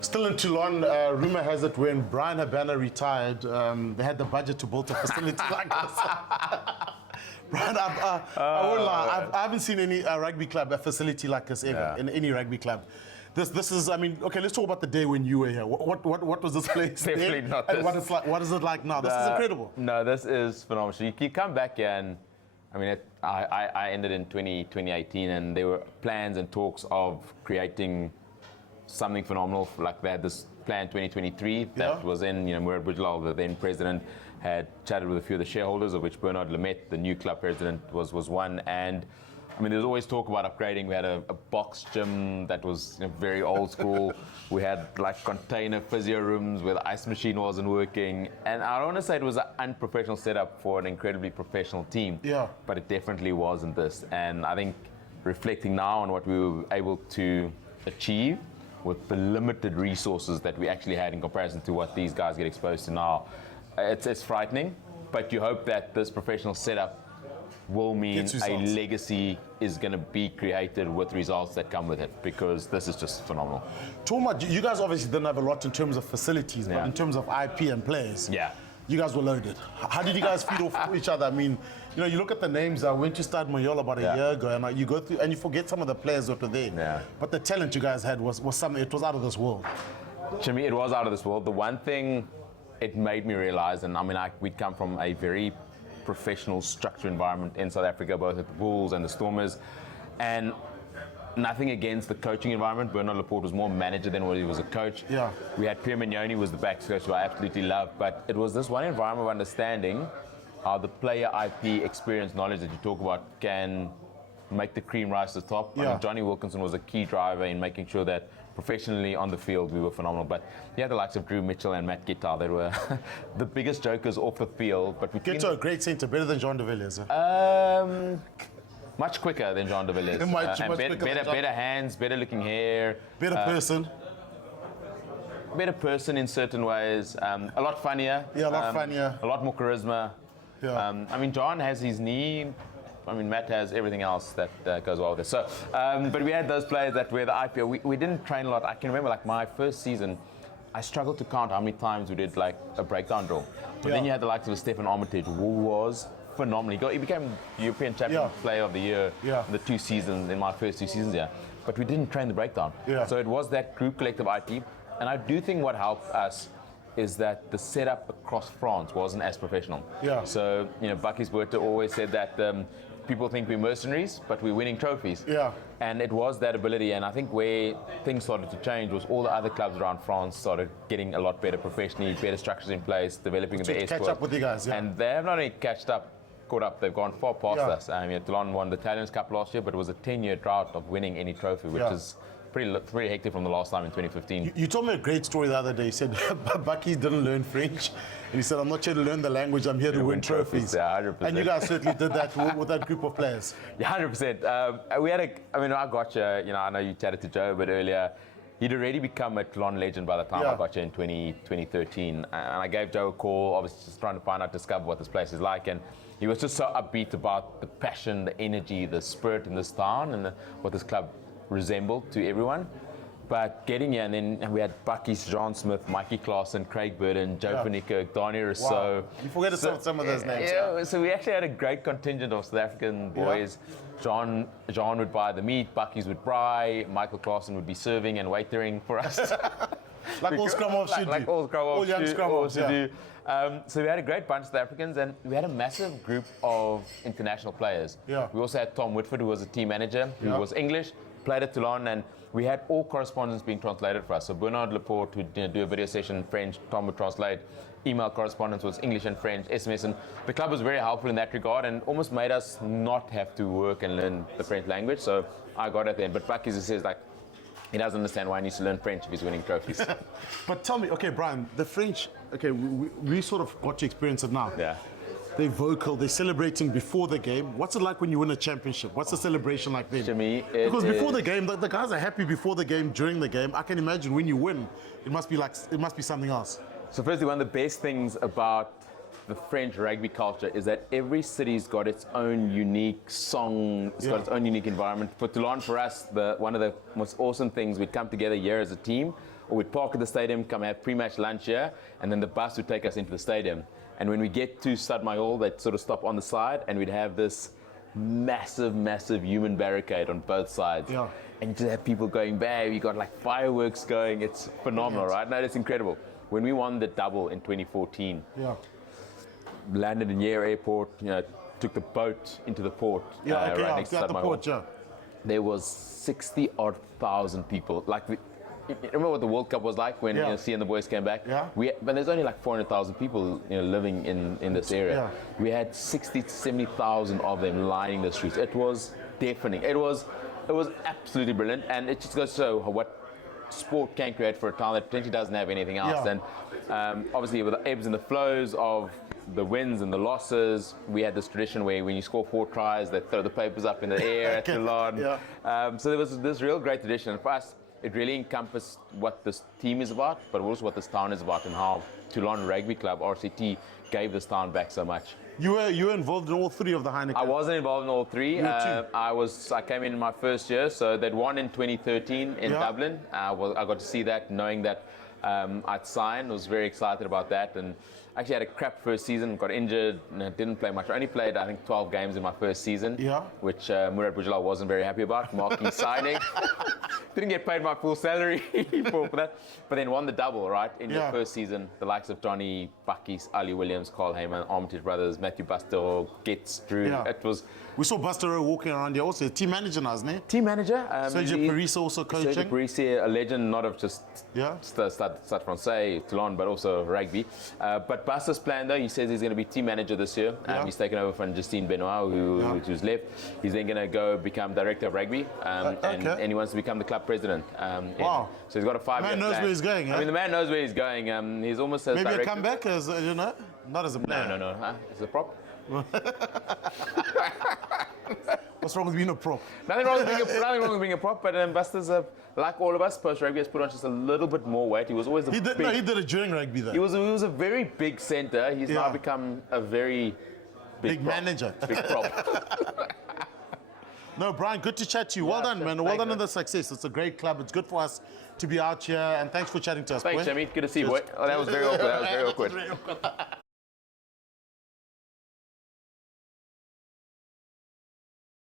Still in Toulon, rumor has it when Bryan Habana retired, they had the budget to build a facility like this. Bryan, I won't lie, I haven't seen any rugby club, a facility like this ever, in any rugby club. This is, I mean, okay, let's talk about the day when you were here. What was this place? Definitely then? not And this. what is it like now? This is incredible. No, this is phenomenal. You come back here and, I mean, I ended in 2018 and there were plans and talks of creating something phenomenal. Like they had this plan 2023 that was in, Murat Boudjlal, the then president, had chatted with a few of the shareholders, of which Bernard Lemaitre, the new club president, was one. And I mean, there's always talk about upgrading. We had a box gym that was very old school. We had like container physio rooms where the ice machine wasn't working. And I don't want to say it was an unprofessional setup for an incredibly professional team. Yeah. But it definitely wasn't this. And I think reflecting now on what we were able to achieve with the limited resources that we actually had in comparison to what these guys get exposed to now, it's frightening. But you hope that this professional setup will mean a legacy is going to be created with results that come with it, because this is just phenomenal. Toma, you guys obviously didn't have a lot in terms of facilities, but in terms of IP and players, you guys were loaded. How did you guys feed off each other? I mean, you look at the names. I went to start Moyola about a year ago, and you go through and you forget some of the players that were there. Yeah. But the talent you guys had was something. It was out of this world. Shimmi, it was out of this world. The one thing it made me realize, and I mean, we'd come from a very professional structured environment in South Africa, both at the Bulls and the Stormers, and nothing against the coaching environment. Bernard Laporte was more manager than what he was a coach. Yeah. We had Pierre Mignoni was the backs coach, who I absolutely loved, but it was this one environment of understanding how the player IP experience knowledge that you talk about can make the cream rise to the top. I mean, Johnny Wilkinson was a key driver in making sure that professionally on the field we were phenomenal. But the likes of Drew Mitchell and Matt Gittau, they were the biggest jokers off the field. But Gittau, a great centre, better than Jean de Villiers. Much quicker than Jean de Villiers. Better hands, better looking hair. Better person. Better person in certain ways. A lot funnier. Yeah, a lot funnier. A lot more charisma. Yeah. I mean, John has his knee. I mean, Matt has everything else that goes well with it. So, but we had those players that were the IPO. We didn't train a lot. I can remember, like, my first season, I struggled to count how many times we did, like, a breakdown drill. But then you had the likes of Stefan Armitage, who was phenomenal. He became European Champion Player of the Year in my first 2 seasons here. But we didn't train the breakdown. So it was that group collective IP. And I do think what helped us is that the setup across France wasn't as professional. So, Bakkies Buerta always said that people think we're mercenaries, but we're winning trophies. And it was that ability, and I think where things started to change was all the other clubs around France started getting a lot better professionally, better structures in place, developing the to catch up with you guys. And they have not only caught up, they've gone far past us. I mean, Toulon won the Italians Cup last year, but it was a 10-year drought of winning any trophy, which is pretty hectic from the last time in 2015. You told me a great story the other day. You said Bucky didn't learn French, and he said, "I'm not here to learn the language. I'm here to win trophies." Yeah, 100%. And you guys certainly did that with that group of players. Yeah, 100%. We had I got you. I know you chatted to Joe a bit earlier. He'd already become a Toulon legend by the time I got you in 2013. And I gave Joe a call, obviously just trying to discover what this place is like. And he was just so upbeat about the passion, the energy, the spirit in this town, and what this club resembled to everyone. But getting here, and then we had Bucky's, John Smith, Mikey Klaassen, Craig Burden, Joe Panicco, Donnie Rousseau. Wow. You forget some of those names. So we actually had a great contingent of South African boys. John would buy the meat, Bucky's would fry, Michael Klaassen would be serving and waitering for us. Like all scrum offs should do. Like all young scrum offs should do. So we had a great bunch of South Africans, and we had a massive group of international players. We also had Tom Whitford, who was a team manager, who was English, played at Toulon, and we had all correspondence being translated for us. So Bernard Laporte would do a video session in French, Tom would translate, email correspondence was English and French, SMS, and the club was very helpful in that regard and almost made us not have to work and learn the French language. So I got it then. But Bucky says, like, he doesn't understand why he needs to learn French if he's winning trophies. But tell me, okay, Bryan, the French, okay, we sort of got to experience it now. They're vocal, they're celebrating before the game. What's it like when you win a championship? What's the celebration like then? Shimmi, because before the game, the guys are happy before the game, during the game. I can imagine when you win, it must be something else. So firstly, one of the best things about the French rugby culture is that every city's got its own unique song, it's got its own unique environment. For Toulon, for us, one of the most awesome things, we'd come together here as a team, or we'd park at the stadium, come have pre-match lunch here, and then the bus would take us into the stadium. And when we get to Studmai Hall, they'd sort of stop on the side, and we'd have this massive human barricade on both sides. Yeah. And you just have people going, babe, you got like fireworks going. It's phenomenal, right? No, it's incredible. When we won the double in 2014, landed in Yale Airport, took the boat into the port right next to Studmai Hall. There was 60-odd thousand people. Like, remember what the World Cup was like when C and the boys came back? Yeah. But there's only like 400,000 people living in this area. Yeah. We had 60 to 70,000 of them lining the streets. It was deafening. It was absolutely brilliant, and it just goes to show what sport can create for a town that potentially doesn't have anything else. Yeah. And obviously with the ebbs and the flows of the wins and the losses, we had this tradition where when you score 4 tries, they throw the papers up in the air at Toulon. So there was this real great tradition. And for us, it really encompassed what this team is about, but also what this town is about, and how Toulon Rugby Club, RCT, gave this town back so much. You were involved in all 3 of the Heineken? I wasn't involved in all 3. I came in my first year, so they'd won in 2013 in Dublin. I got to see that, knowing that I'd signed. I was very excited about that, and actually had a crap first season, got injured, and didn't play much. I only played, I think, 12 games in my first season, which Murad Boujela wasn't very happy about, marking signing. Didn't get paid my full salary for that, but then won the double, right, in your first season. The likes of Johnny, Bucky's, Ali Williams, Carl Heyman, Armitage Brothers, Matthew Buster, Gets, Drew. It was... We saw Buster walking around here also, team manager now, isn't he? Team manager. Sergio Parisse also coaching. Sergio Parisse, a legend, not of just Stade Francais, Toulon, but also rugby. But Buster's plan, though, he says he's going to be team manager this year. He's taken over from Justine Benoit, who's left. He's then going to go become director of rugby, and he wants to become the club president. Wow. So he's got a 5-year plan. The man knows where he's going, I mean, the man knows where he's going. He's almost as maybe director. a comeback, as not as a player. No. As a prop. What's wrong with being a prop? Nothing wrong with being a prop, but Buster's, like all of us, post-rugby, has put on just a little bit more weight. He was always he did it during rugby, though. He was a very big centre. He's now become a very big manager. Big prop. No, Bryan, good to chat to you. Well done, man. Well done on the success. It's a great club. It's good for us to be out here, and thanks for chatting to us. Thanks, Shimmi. Good to see you, boy. Oh, that was very awkward.